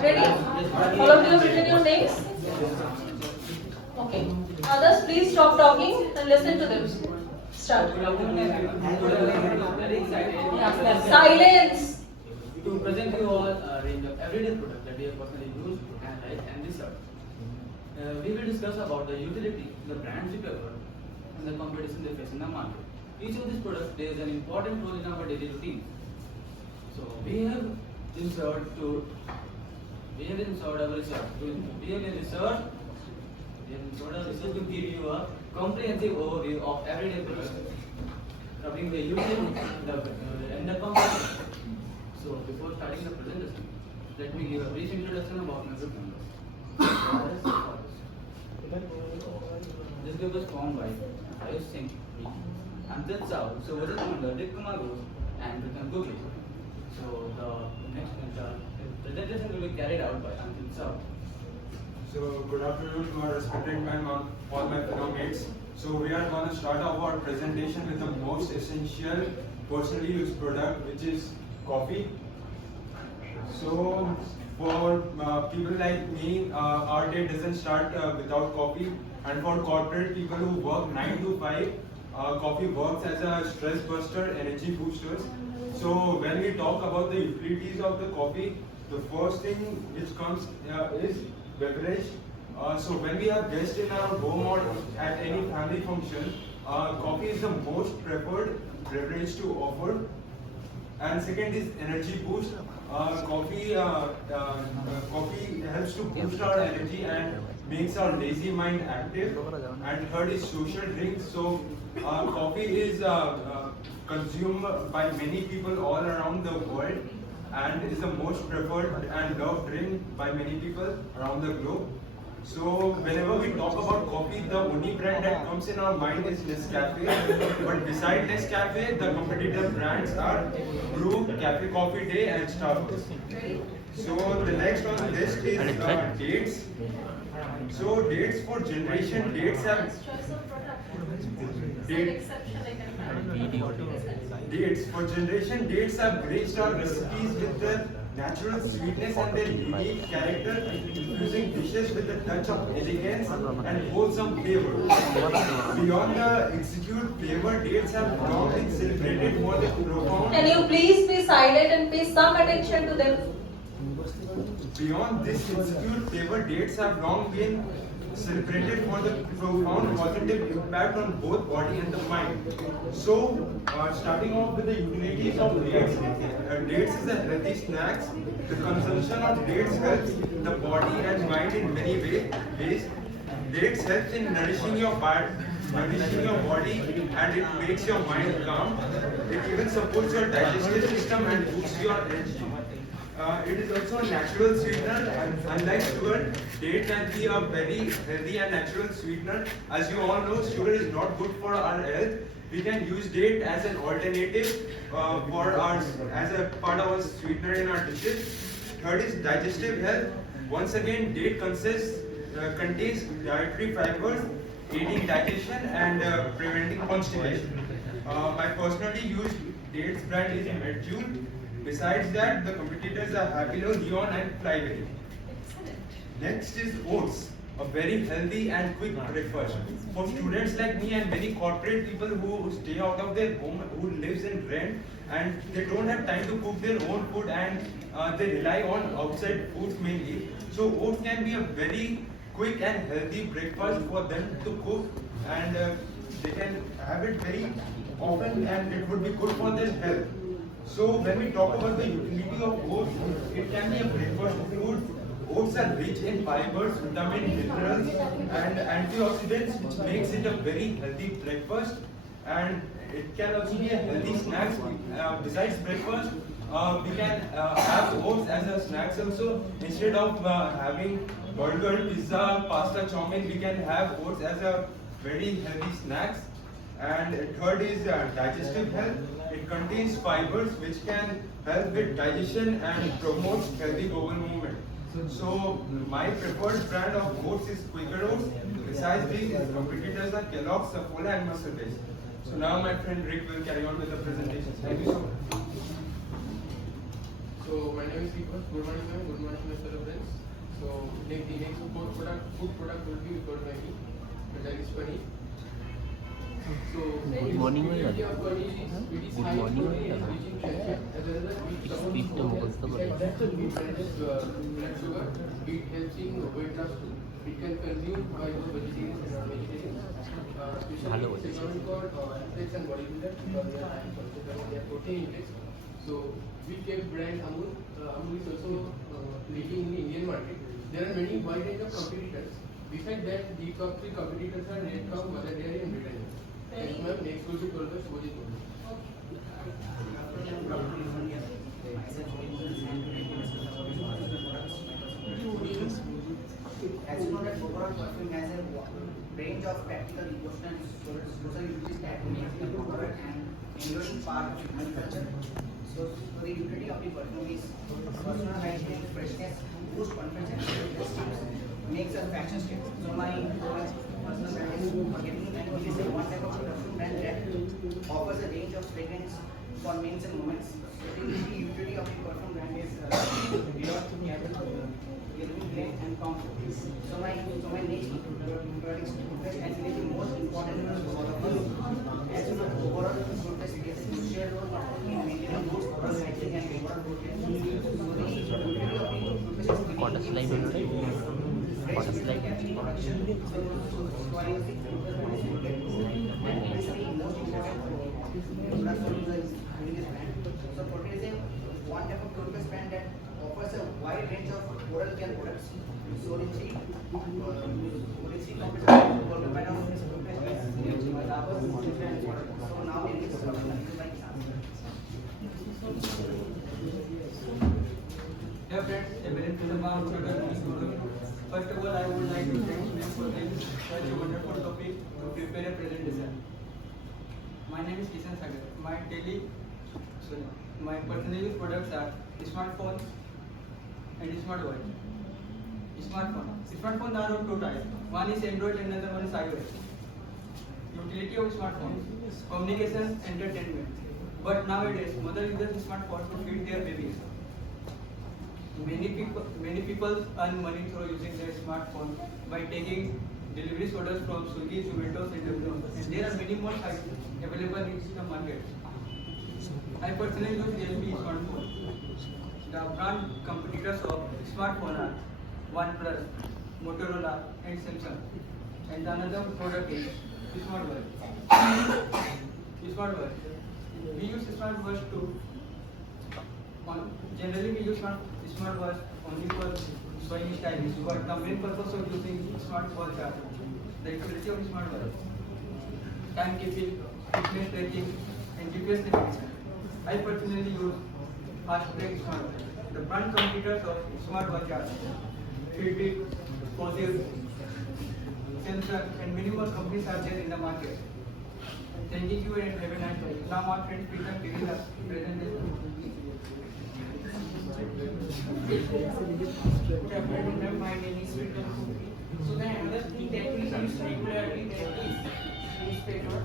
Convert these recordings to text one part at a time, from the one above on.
Ready? All of you have written your names? Okay. Others, please stop talking and listen to them. Start. Very excited. Silence. To present you all a range of everyday products that we have personally used and like and researched. We will discuss about the utility, the brands we prefer, and the competition they face in the market. Each of these products plays an important role in our daily routine. So we have inserted our research. We have inserted our research to give you a comprehensive overview of everyday products, covering the utility, and the competition. So before starting the presentation, let me give a brief introduction about my group members. This group is formed by Ayush Singh, Amjad Sahu, Subhadip Mandal, Dick Kumar Ghosh, and Pritam Gugli. So the next presentation will be carried out by Amjad Sahu. So good afternoon to our respected all my fellow mates. So we are going to start off our presentation with the most essential personally used product, which is coffee. So for people like me, our day doesn't start without coffee, and for corporate people who work 9 to 5, coffee works as a stress buster, energy boosters. So when we talk about the utilities of the coffee, the first thing which comes is beverage. So when we have guests in our home or at any family function, coffee is the most preferred beverage to offer. And second is energy boost. Coffee helps to boost our energy and makes our lazy mind active. And third is social drinks. So coffee is consumed by many people all around the world and is the most preferred and loved drink by many people around the globe. So whenever we talk about coffee, the only brand that comes in our mind is Nescafe. But beside Nescafe, the competitor brands are Brew, Cafe Coffee Day, and Starbucks. So the next on the list is dates. So dates for generation, dates have dates for generation, dates have graced our recipes with their natural sweetness and their unique character, infusing dishes with a touch of elegance and wholesome flavor. Beyond the execute flavor, dates have long been celebrated for their profound. Can you please be silent and pay some attention to them? Beyond this execute flavor, dates have long been celebrated for the profound positive impact on both body and the mind. So, starting off with the utilities of dates. Dates is a healthy snack. The consumption of dates helps the body and mind in many ways. Dates helps in nourishing your body, and it makes your mind calm. It even supports your digestive system and boosts your energy. It is also a natural sweetener, and unlike sugar, date can be a very healthy and natural sweetener. As you all know, sugar is not good for our health. We can use date as an alternative as a part of a sweetener in our dishes. Third is digestive health. Once again, date contains dietary fibers, aiding digestion and preventing constipation. My personally used dates brand is Medjool. Besides that, the competitors are Happilo, Neon and Flyberry. Next is oats, a very healthy and quick breakfast. For students like me and many corporate people who stay out of their home, who lives in rent, and they don't have time to cook their own food and they rely on outside foods mainly. So oats can be a very quick and healthy breakfast for them to cook, and they can have it very often and it would be good for their health. So when we talk about the utility of oats, it can be a breakfast food. Oats are rich in fibers, vitamins, minerals and antioxidants, which makes it a very healthy breakfast, and it can also be a healthy snack. Besides breakfast, we can have oats as a snacks also. Instead of having burger, pizza, pasta, chow mein, we can have oats as a very healthy snacks. And third is digestive health. It contains fibers which can help with digestion and promotes healthy bowel movement. So my preferred brand of oats is Quaker Oats. Besides these, competitors are Kellogg's, Saffola and Muscle Base. So now my friend Rick will carry on with the presentation. Thank you so much. like the next food product will be referred by me, that is paneer. So Good morning utility of paneer is Good high in morning protein and rich in calcium, as well as it supports Speak to bone Mughal health. तो Besides बोलो। that, it manages blood sugar, it helps in weight loss too. It can consume by both vegetarians and non-vegetarians. Hello. Especially it's a segment called athletes and bodybuilders because they are high in concentrated on their protein index. So we kept brand Amul. Amul is also leading in the Indian market. There are many wide range of competitors. Besides that, the top three competitors are Red Cow, Mother Dairy, and Britannia. Yes, ma'am. Next will be told by Shobhit Modi. As you know that overall perfume has a range of practical, emotional, social uses that makes the product and enduring part of its manufacture. So the utility of the perfume is personal hygiene, freshness, boost confidence and prestige, makes a fashion statement. So my personal brand is Forgetting, and it is a one type of perfume brand that offers a range of fragrance for means and moments. So the utility of the perfume brand is beyond and comfort. So my next product is toothpaste, and it is the most important one for all of us. As you know, overall toothpaste plays a crucial role not only in maintaining good oral hygiene and overall protein. So the utility of the toothpaste is What a slide on it. What a slide. So I use the toothpaste for this Colgate, and it is the most important product for this brand. So Colgate is a one type of toothpaste brand that offers a wide range of oral care products. So in three competitions, Colgate brand of this toothpaste is Dabur, and so now it is by chance. Dear friends, a very pleasant First of all, I would like to thank you for taking such a wonderful topic to prepare a presentation. My name is Kishan Sagar. My personal use products are smartphones and smartwatch. Smartphones are of two types. One is Android and another one is iOS. Utility of smartphones: communication, entertainment. But nowadays, mother uses smartphones to feed their babies. Many people earn money through using their smartphone by taking delivery orders from Swiggy, Zomato, and Domino's. And there are many more sites available in the market. I personally use Realme smartphone. The brand competitors of smartphone are OnePlus, Motorola, and Samsung. And another product is smartwatch. We use smartwatch to generally we use smartwatch only for showing stylish, but the main purpose of using smartwatch are the utility of smartwatch, timekeeping, fitness tracking, and GPS navigation. I personally use Fasttrack smartwatch. The brand competitors of smartwatch are Fitbit, Fossil, Samsung, and many more companies are there in the market. Thank you and have a nice day. Now our friend Peter giving us presentation. Good afternoon, ma'am. My name is Peter. So the another thing that we use regularly that is newspaper.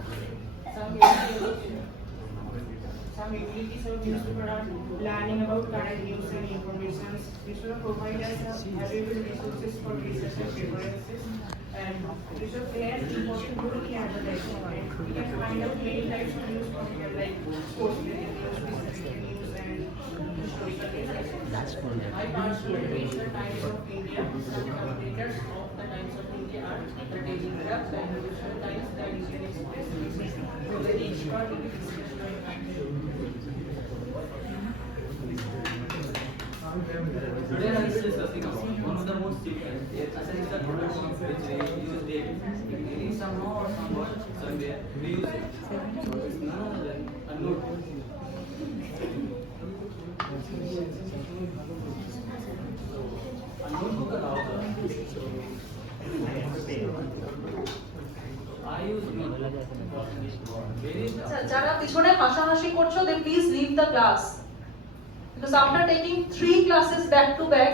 Some utilities of newspaper are learning about current news and information. Newspaper provide us valuable resources for research and paper access. And newspaper plays important role in advertising. And we can find out many types of news content like sports related news, business related news, and historical news. I personally read the Times of India. Some competitors of the Times of India are the Daily Graph, the Indian Times, the Indian Express. So the expert will be discussed by Today I will be discussing about one of the most essential products which we use daily. In somehow or somewhere we use it. So it's none other than a notebook. A notebook allows us. I use notebook. যারা পিছনে হাসাহাসি করছো they please leave the class because after taking 3 classes back to back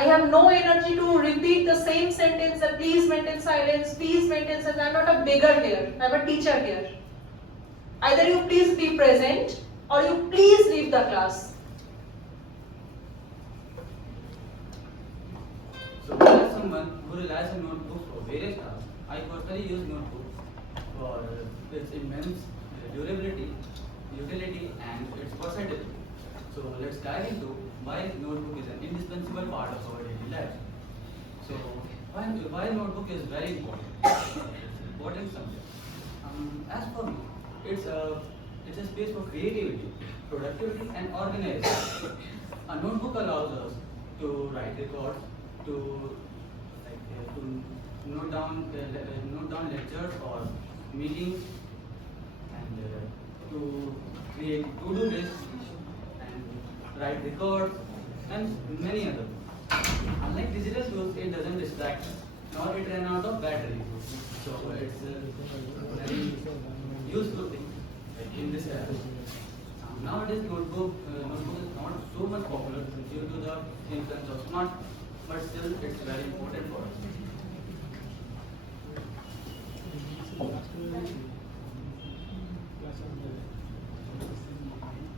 I have no energy to repeat the same sentence and please maintain silence, please maintain silence. I'm not a beggar here, I'm a teacher here. Either you please be present or you please leave the class. relies on notebooks for various tasks, I personally use notebooks for its immense durability, utility, and its versatility. So let's dive into why notebook is an indispensable part of our daily life. So why notebook is very important? It's important subject. As for me, it's a space for creativity, productivity, and organization. A notebook allows us to write records, to to note down lectures or meetings, and to create to-do lists and write records and many other. Unlike digital tools, it doesn't distract us, nor it run out of battery. So it's a very useful thing in this era. Nowadays, notebook is not so much popular due to the influence of smart, but still it's very important for us.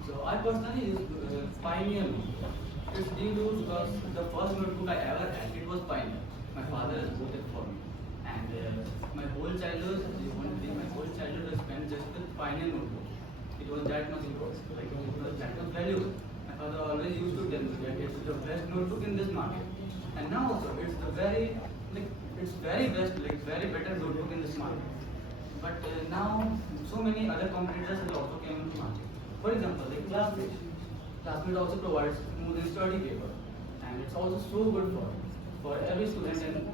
So I personally use Pioneer notebook. It's due to because the first notebook I ever had, it was Pioneer. My father has bought it for me, and my whole childhood was spent just with Pioneer notebook. It was that much important, like it was that much valuable. My father always used to tell me that it's the best notebook in this market, and now also it's the very best, like very better notebook in this market. But now so many other competitors have also came into market. For example, like Classmate. Classmate also provides smooth and sturdy paper, and it's also so good for every student and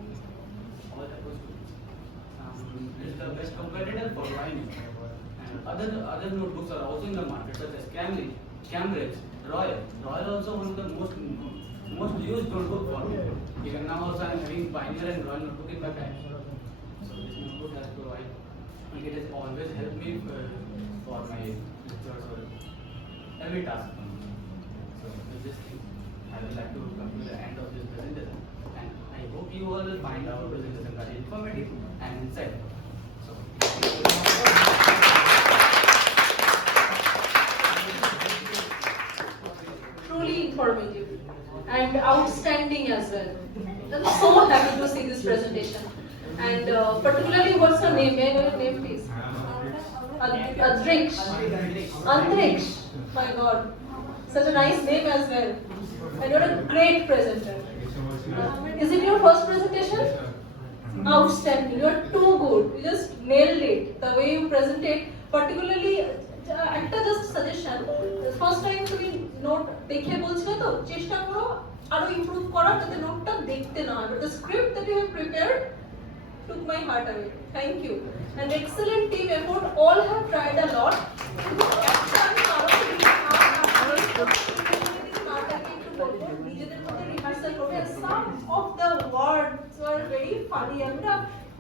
all type of students. It's the best competitor for writing. And other notebooks are also in the market, such as Camley, Cambridge, Royal. Royal also one of the most used notebook for me. Even now also I am having Pioneer and Royal notebook in my bag. So this notebook has provided, it has always helped me for my lectures or every task. So with this thing, I would like to come to the end of this presentation, and I hope you all will find our presentation very informative and insightful. Truly informative and outstanding as well. I'm so happy to see this presentation. And particularly, what's her name? May I know your name, please? Adriksh. Antriksh. My God, such a nice name as well. And you're a great presenter. Is it your first presentation? Outstanding. You're too good. You just nailed it. The way you presented, particularly, একটা just suggestion. First time তুমি note দেখে বলছো তো চেষ্টা করো আরো improve করার যাতে নোটটা দেখতে না হয়. But the script that you have prepared took my heart away. Thank you. And excellent team effort. All have tried a lot. Some of the words were very funny.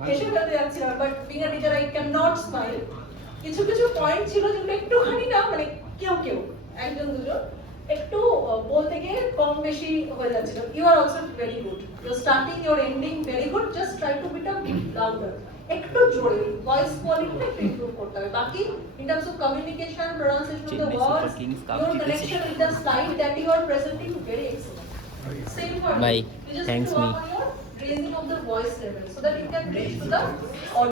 হেসে ফেলতে যাচ্ছিলাম, but being a teacher I cannot smile. কিছু point ছিল যেগুলো একটুখানি না মানে কেউ একজন দুজন একটু বলতে গিয়ে কম বেশি হয়ে যাচ্ছিল. You are also very good. Your starting, your ending very good. Just try to be a bit louder. একটু জোরে ভয়েস কোয়ালিটিটা একটু ইমপ্রুভ করতে হবে. বাকি in terms of communication, pronunciation of the words, your connection with the slide that you are presenting very excellent. Same for Bye. you just Thanks, need to work me. on your raising of the voice level so that you can reach to the audience.